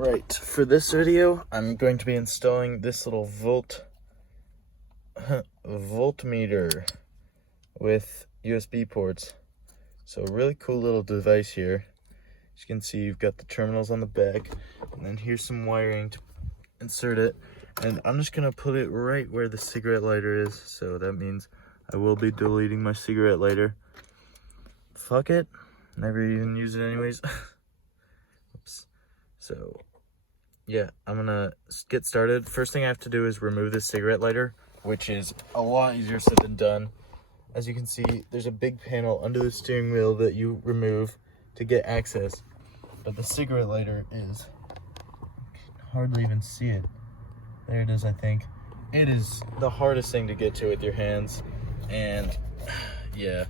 Right, for this video, I'm going to be installing this little voltmeter with USB ports. So a really cool little device here. As you can see, you've got the terminals on the back, and then here's some wiring to insert it. And I'm just gonna put it right where the cigarette lighter is. So that means I will be deleting my cigarette lighter. Fuck it, never even use it anyways. Oops. So yeah, I'm gonna get started. First thing I have to do is remove this cigarette lighter, which is a lot easier said than done. As you can see, there's a big panel under the steering wheel that you remove to get access, but the cigarette lighter is, you can hardly even see it. There it is, I think. It is the hardest thing to get to with your hands, and yeah,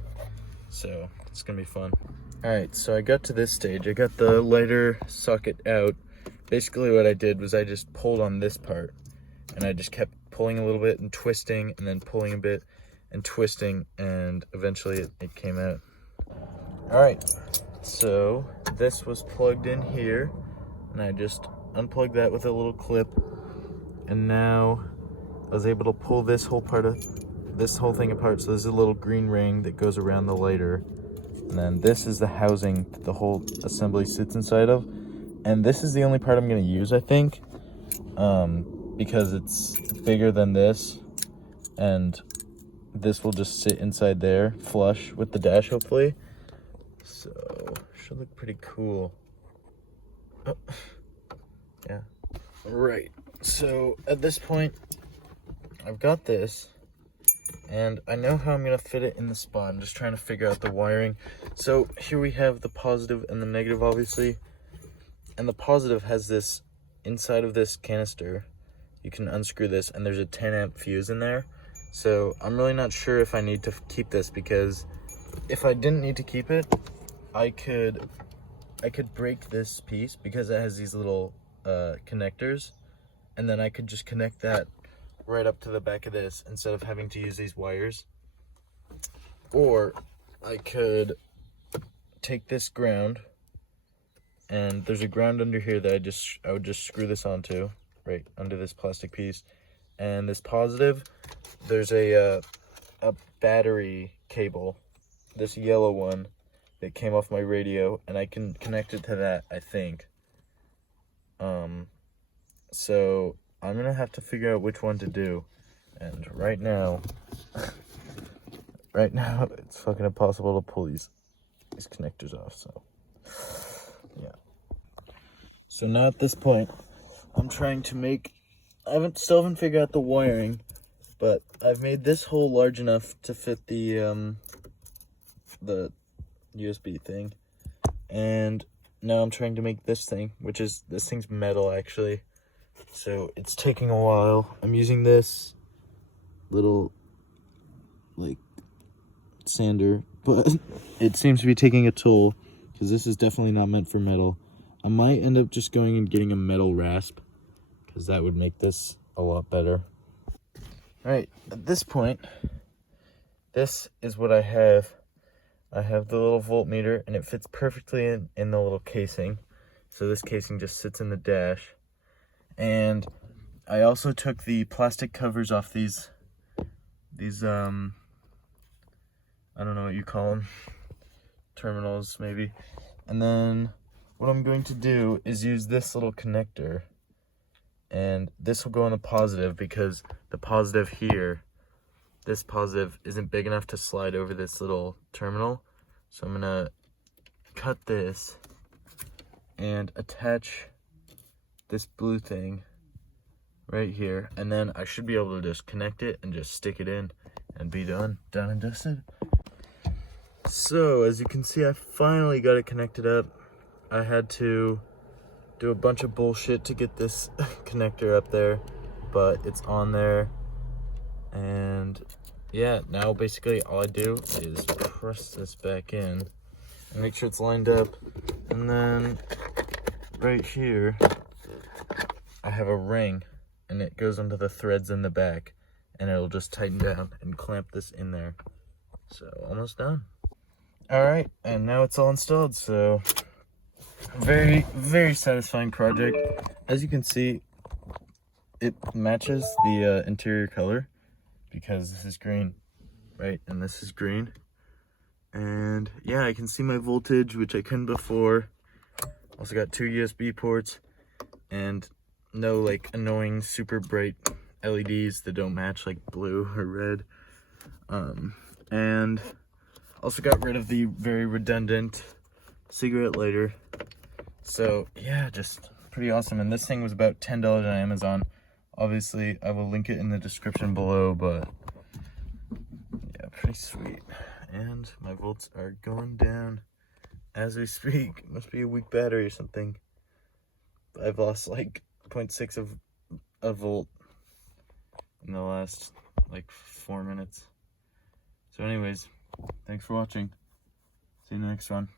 so it's gonna be fun. All right, so I got to this stage. I got the lighter socket out. Basically what I did was I just pulled on this part, and I just kept pulling a little bit and twisting, and then pulling a bit and twisting, and eventually it came out. All right, so this was plugged in here, and I just unplugged that with a little clip, and now I was able to pull this whole thing apart. So there's a little green ring that goes around the lighter, and then this is the housing that the whole assembly sits inside of. And this is the only part I'm going to use, I think, because it's bigger than this, and this will just sit inside there, flush with the dash, hopefully. So, should look pretty cool. Oh. Yeah. Right. So, at this point, I've got this, and I know how I'm going to fit it in the spot. I'm just trying to figure out the wiring. So, here we have the positive and the negative, obviously. And the positive has this, inside of this canister, you can unscrew this, and there's a 10 amp fuse in there. So I'm really not sure if I need to keep this, because if I didn't need to keep it, I could break this piece because it has these little connectors, and then I could just connect that right up to the back of this instead of having to use these wires. Or I could take this ground, and there's a ground under here that I would just screw this onto, right under this plastic piece. And this positive, there's a battery cable, this yellow one that came off my radio, and I can connect it to that, I think. So I'm gonna have to figure out which one to do. And right now it's fucking impossible to pull these connectors off, so yeah. So now at this point, I'm trying to make, still haven't figured out the wiring, but I've made this hole large enough to fit the USB thing. And now I'm trying to make this thing, this thing's metal actually. So it's taking a while. I'm using this little, like, sander, but it seems to be taking a toll, because this is definitely not meant for metal. I might end up just going and getting a metal rasp, because that would make this a lot better. Alright, at this point, this is what I have. I have the little voltmeter, and it fits perfectly in the little casing. So this casing just sits in the dash. And I also took the plastic covers off these I don't know what you call them, terminals maybe. And then what I'm going to do is use this little connector, and this will go on the positive, because the positive here, this positive isn't big enough to slide over this little terminal. So I'm gonna cut this and attach this blue thing right here, and then I should be able to just connect it and just stick it in and be done and dusted. So as you can see, I finally got it connected up. I had to do a bunch of bullshit to get this connector up there, but it's on there. And yeah, now basically all I do is press this back in and make sure it's lined up. And then right here, I have a ring, and it goes onto the threads in the back, and it'll just tighten down and clamp this in there. So almost done. All right, and now it's all installed, so Very, very satisfying project. As you can see, it matches the interior color because this is green, right? And this is green. And yeah, I can see my voltage, which I couldn't before. Also got 2 USB ports and no like annoying super bright LEDs that don't match like blue or red. And also got rid of the very redundant cigarette lighter. So yeah, just pretty awesome. And this thing was about $10 on Amazon. Obviously, I will link it in the description below, but yeah, pretty sweet. And my volts are going down as we speak. It must be a weak battery or something. I've lost like 0.6 of a volt in the last like 4 minutes. So anyways, thanks for watching. See you in the next one.